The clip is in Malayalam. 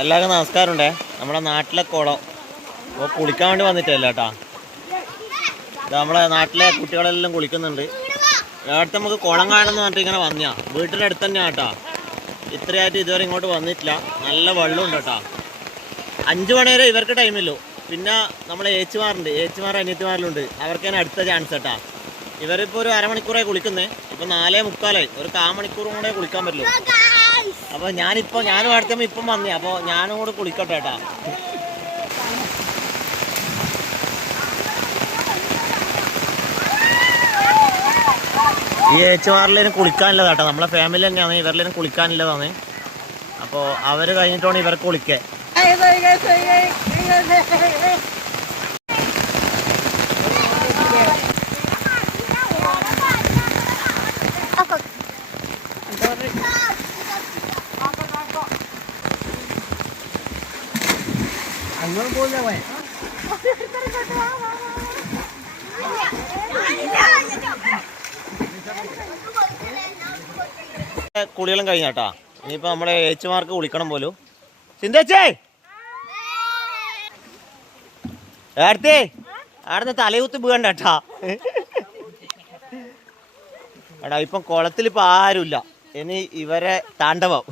എല്ലാവർക്കും നമസ്കാരമുണ്ടേ. നമ്മുടെ നാട്ടിലെ കുളം അപ്പോൾ കുളിക്കാൻ വേണ്ടി വന്നിട്ടല്ല കേട്ടോ. ഇത് നമ്മളെ നാട്ടിലെ കുട്ടികളെല്ലാം കുളിക്കുന്നുണ്ട്. അടുത്ത് നമുക്ക് കുളം കാണുമെന്ന് പറഞ്ഞിട്ട് ഇങ്ങനെ വന്നിയാ. വീട്ടിൻ്റെ അടുത്ത് തന്നെയാണ് കേട്ടോ. ഇത്രയായിട്ട് ഇതുവരെ ഇങ്ങോട്ട് വന്നിട്ടില്ല. നല്ല വെള്ളമുണ്ട് കേട്ടോ. 5 മണി വരെ ഇവർക്ക് ടൈമില്ലു. പിന്നെ നമ്മളെ ഏച്ചുമാറുണ്ട്, ഏച്ചുമാർ അനിയത്തിമാരിലുണ്ട്. അവർക്കാണ് അടുത്ത ചാൻസ് കേട്ടോ. ഇവരിപ്പോൾ ഒരു അരമണിക്കൂറായി കുളിക്കുന്നത്. ഇപ്പം 4:45, ഒരു 1/4 മണിക്കൂറും കൂടെ കുളിക്കാൻ പറ്റുള്ളൂ. അപ്പോൾ ഞാനും അടുത്തപ്പോൾ ഇപ്പം വന്നേ. അപ്പോൾ ഞാനും കൂടെ കുളിക്കട്ടെ കേട്ടോ. ഈ ഏച്ചുമാറിലേനും കുളിക്കാനുള്ളതാ കേട്ടോ. നമ്മളെ ഫാമിലി തന്നെയാണ്. ഇവരിലേനും കുളിക്കാനുള്ളതാണ്. അപ്പോൾ അവർ കഴിഞ്ഞിട്ടാണ് ഇവർക്ക് കുളിക്കുക. അങ്ങോട്ട് പോകുന്ന പോയ കുളികളും കഴിഞ്ഞാട്ടാ. ഇനിയിപ്പോൾ നമ്മുടെ ഏച്ചുമാർക്ക് കുളിക്കണം പോലും. ചിന്തച്ചേ അടുത്തേ ആടുന്ന് തലയൂത്ത് വീഴണ്ട കേട്ടാ. എടാ ഇപ്പം കുളത്തിലിപ്പോൾ ആരുമില്ല. ഇനി ഇവരെ താണ്ഡവം.